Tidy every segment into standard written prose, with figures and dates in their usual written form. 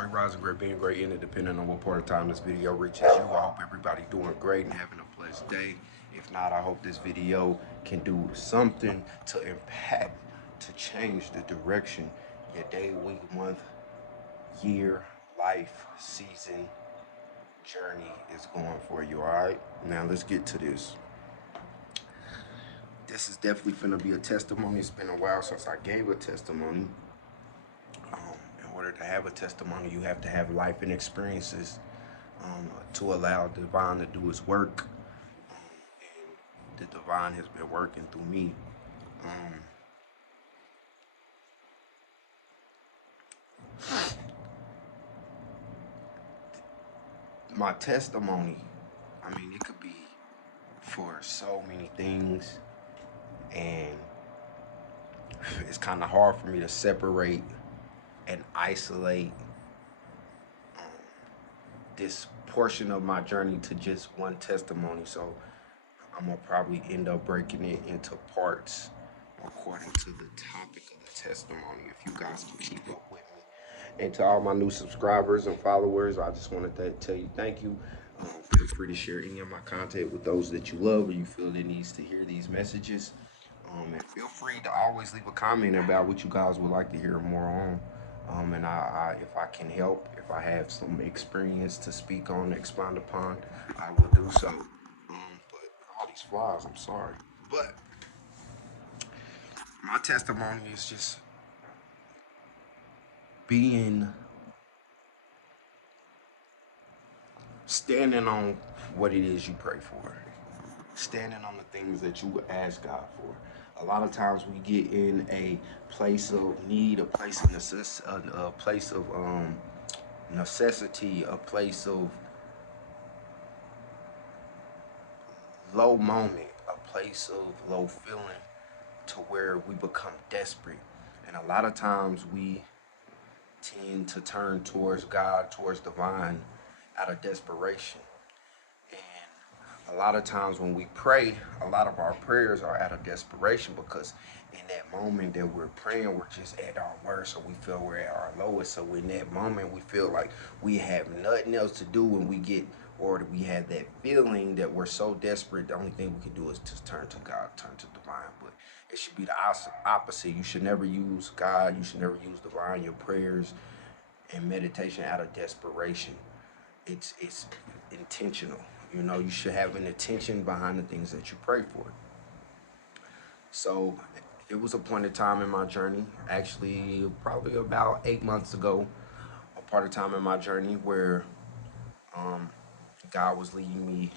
Great rising, great being, great ending, depending on what part of time this video reaches you. I hope everybody doing great and having a blessed day. If not, I hope this video can do something to impact, to change the direction your day, week, month, year, life, season, journey is going for you, all right? Now, let's get to this. This is definitely going to be a testimony. It's been a while since I gave a testimony. In order to have a testimony, you have to have life and experiences to allow divine to do its work. And the divine has been working through me. My testimony, I mean, it could be for so many things, and it's kind of hard for me to separate and isolate this portion of my journey to just one testimony. So I'm gonna probably end up breaking it into parts according to the topic of the testimony, if you guys can keep up with me. And to all my new subscribers and followers, I just want to tell you thank you. Feel free to share any of my content with those that you love or you feel that needs to hear these messages. And feel free to always leave a comment about what you guys would like to hear more on. And if I can help, if I have some experience to speak on, expound upon, I will do so. But all these flies, I'm sorry. But my testimony is just standing on what it is you pray for, standing on the things that you ask God for. A lot of times we get in a place of need, a place of necessity, a place of low moment, a place of low feeling, to where we become desperate. And a lot of times we tend to turn towards God, towards divine, out of desperation. And a lot of times when we pray, a lot of our prayers are out of desperation, because in that moment that we're praying, we're just at our worst, or we feel we're at our lowest. So in that moment, we feel like we have nothing else to do, and we have that feeling that we're so desperate, the only thing we can do is just turn to God, turn to divine. But it should be the opposite. You should never use God, you should never use divine, your prayers and meditation, out of desperation. It's intentional. You know, you should have an intention behind the things that you pray for. So it was a point in time in my journey, actually probably about 8 months ago, a part of time in my journey where God was leading me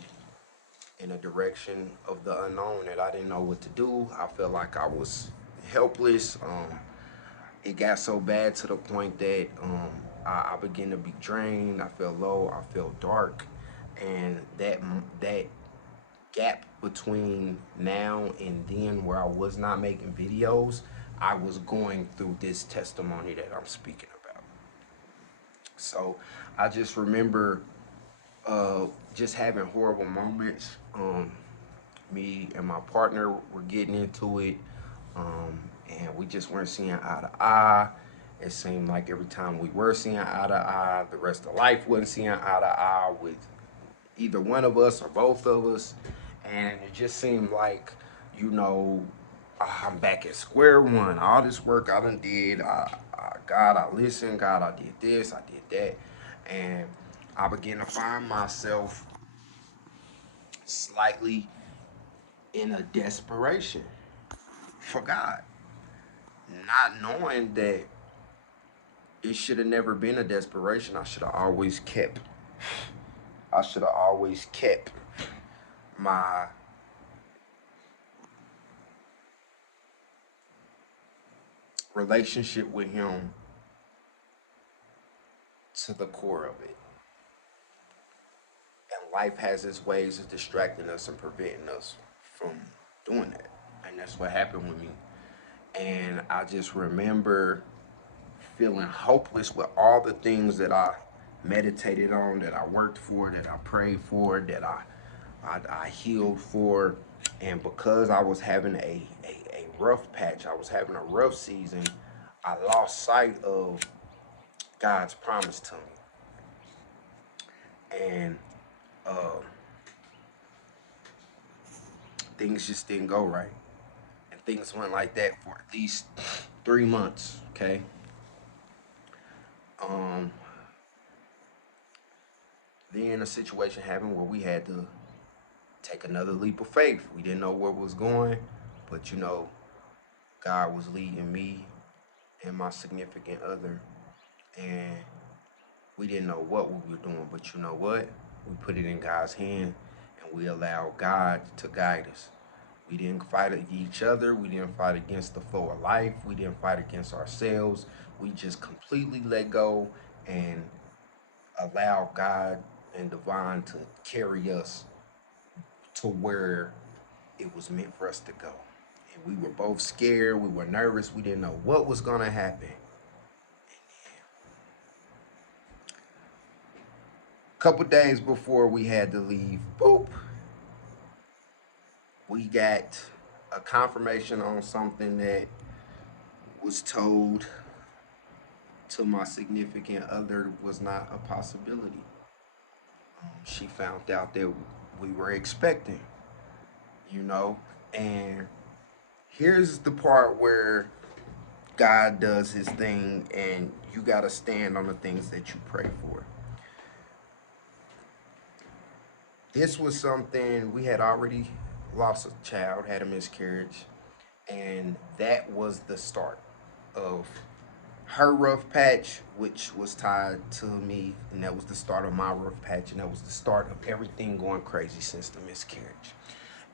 in a direction of the unknown that I didn't know what to do. I felt like I was helpless. It got so bad to the point that I began to be drained. I felt low. I felt dark, and that gap between now and then, where I was not making videos, I was going through this testimony that I'm speaking about. So I just remember just having horrible moments. Me and my partner were getting into it, and we just weren't seeing eye to eye. It seemed like every time we were seeing eye to eye, the rest of life wasn't seeing eye to eye with either one of us or both of us. And it just seemed like, you know, I'm back at square one. All this work I done did, God, I listened. God, I did this, I did that. And I began to find myself slightly in a desperation for God, not knowing that it should have never been a desperation. I should have always kept my relationship with Him to the core of it. And life has its ways of distracting us and preventing us from doing that. And that's what happened with me. And I just remember feeling hopeless with all the things that I meditated on, that I worked for, that I prayed for, that I healed for. And because I was having a rough patch, I was having a rough season, I lost sight of God's promise to me. And things just didn't go right. And things went like that for at least 3 months, okay? Um, then a situation happened where we had to take another leap of faith. We didn't know where it was going, but God was leading me and my significant other, and we didn't know what we were doing, but you know what? We put it in God's hand, and we allowed God to guide us. We didn't fight each other. We didn't fight against the flow of life. We didn't fight against ourselves. We just completely let go and allow God and Divine to carry us to where it was meant for us to go. And we were both scared. We were nervous. We didn't know what was going to happen. A couple days before we had to leave, boop, we got a confirmation on something that was told to my significant other was not a possibility. She found out that we were expecting, you know, and here's the part where God does his thing and you got to stand on the things that you pray for. This was something we had already lost a child, had a miscarriage, and that was the start of her rough patch, which was tied to me, and that was the start of my rough patch, and that was the start of everything going crazy since the miscarriage.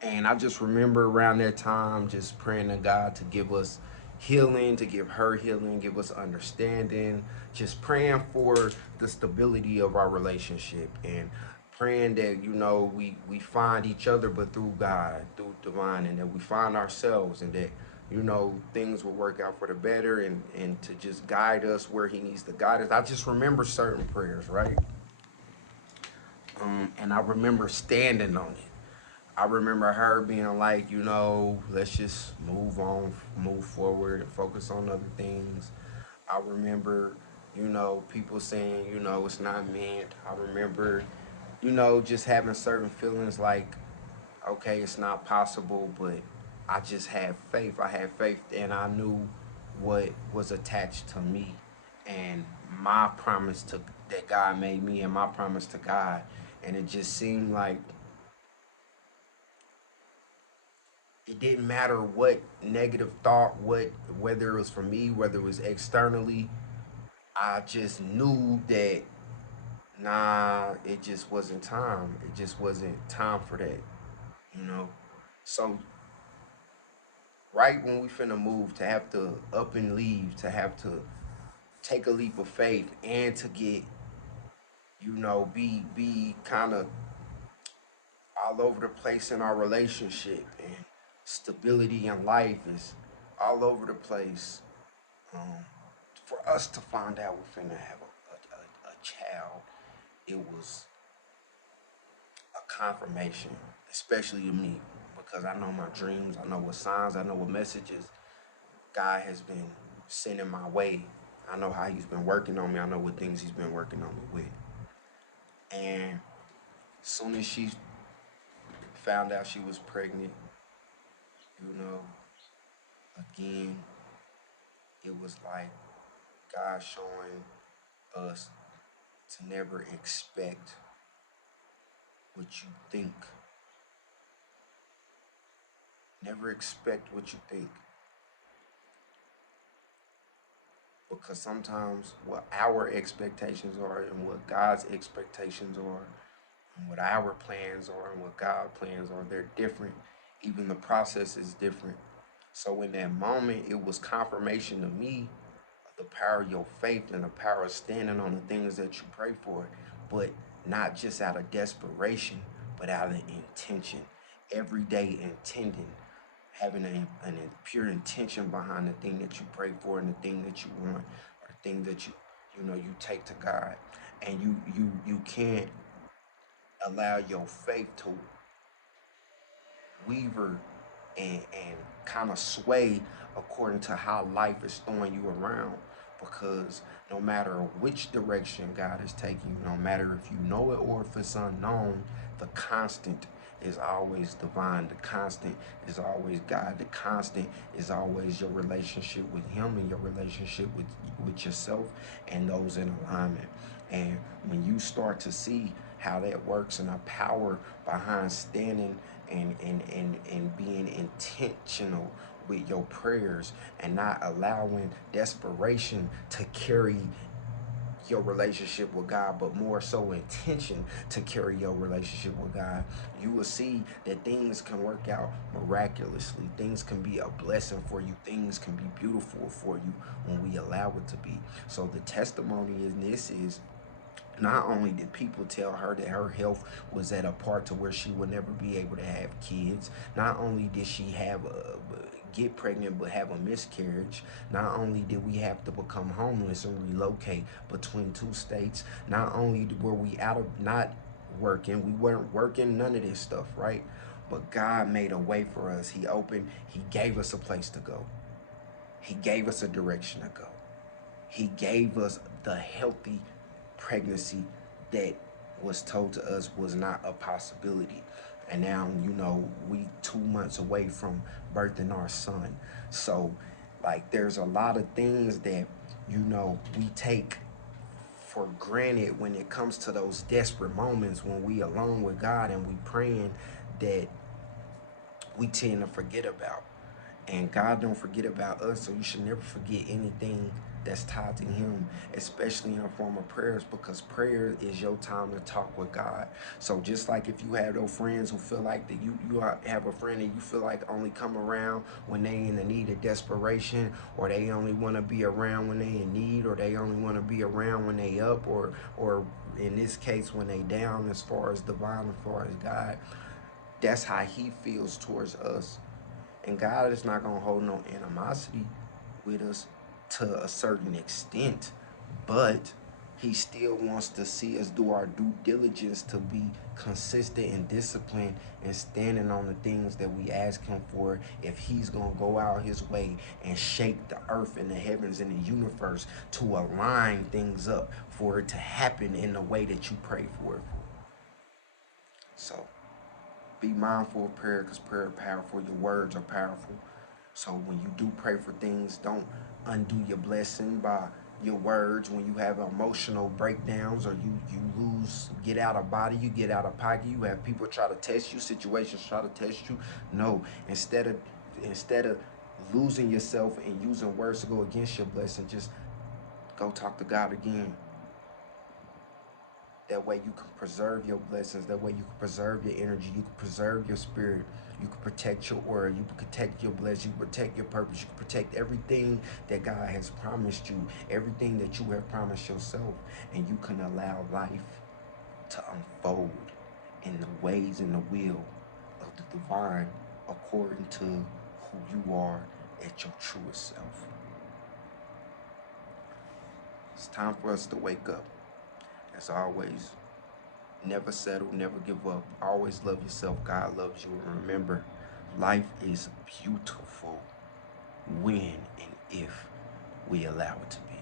And I just remember around that time just praying to God to give us healing, to give her healing, give us understanding, just praying for the stability of our relationship and praying that, we find each other, but through God, through divine, and that we find ourselves and that, things will work out for the better and to just guide us where he needs to guide us. I just remember certain prayers, right? And I remember standing on it. I remember her being like, let's just move on, move forward, and focus on other things. I remember, people saying, it's not meant. I remember, just having certain feelings like, okay, it's not possible, but I just had faith. I had faith, and I knew what was attached to me and my promise to that God made me and my promise to God. And it just seemed like it didn't matter what negative thought, whether it was from me, whether it was externally, I just knew that nah, it just wasn't time. It just wasn't time for that, you know. So right when we finna move, to have to up and leave, to have to take a leap of faith, and to get, be kind of all over the place in our relationship, and stability in life is all over the place. Um, for us to find out we're finna have a child, it was a confirmation, especially to me, because I know my dreams, I know what signs, I know what messages God has been sending my way. I know how he's been working on me. I know what things he's been working on me with. And as soon as she found out she was pregnant, you know, again, it was like God showing us to never expect what you think. Never expect what you think. Because sometimes what our expectations are and what God's expectations are and what our plans are and what God's plans are, they're different. Even the process is different. So in that moment, it was confirmation to me of the power of your faith and the power of standing on the things that you pray for, but not just out of desperation, but out of intention. Every day intending, having a pure intention behind the thing that you pray for and the thing that you want, or the thing that you take to God, and you can't allow your faith to waver and kind of sway according to how life is throwing you around. because no matter which direction God is taking you, no matter if you know it or if it's unknown, the constant is always divine. The constant is always God. The constant is always your relationship with Him and your relationship with yourself and those in alignment. And when you start to see how that works and the power behind standing and being intentional with your prayers and not allowing desperation to carry your relationship with God, but more so intention to carry your relationship with God, you will see that things can work out miraculously. Things can be a blessing for you. Things can be beautiful for you when we allow it to be. So the testimony in this is, not only did people tell her that her health was at a part to where she would never be able to have kids, not only did she have a get pregnant but have a miscarriage, not only did we have to become homeless and relocate between two states, not only were we out of not working, we weren't working, none of this stuff, right? But God made a way for us. He gave us a place to go. He gave us a direction to go. He gave us the healthy pregnancy that was told to us was not a possibility. And now, we 2 months away from birthing our son. So, like, there's a lot of things that, we take for granted when it comes to those desperate moments when we alone with God and we praying, that we tend to forget about. And God don't forget about us, so you should never forget anything that's tied to Him, especially in the form of prayers, because prayer is your time to talk with God. So just like if you have those friends who feel like that you have a friend that you feel like only come around when they in the need of desperation, or they only want to be around when they in need, or they only want to be around when they up, or in this case when they down, as far as divine, as far as God, that's how He feels towards us. And God is not going to hold no animosity with us to a certain extent, but He still wants to see us do our due diligence to be consistent and disciplined and standing on the things that we ask Him for, if He's going to go out His way and shake the earth and the heavens and the universe to align things up for it to happen in the way that you pray for it for. So, be mindful of prayer, because prayer is powerful. Your words are powerful. So when you do pray for things, don't undo your blessing by your words. When you have emotional breakdowns, or you get out of body, you get out of pocket, you have people try to test you, situations try to test you. No, instead of losing yourself and using words to go against your blessing, just go talk to God again. That way you can preserve your blessings. That way you can preserve your energy. You can preserve your spirit. You can protect your word. You can protect your blessing. You can protect your purpose. You can protect everything that God has promised you. Everything that you have promised yourself. And you can allow life to unfold in the ways and the will of the divine, according to who you are at your truest self. It's time for us to wake up. As always, never settle, never give up. Always love yourself. God loves you. And remember, life is beautiful when and if we allow it to be.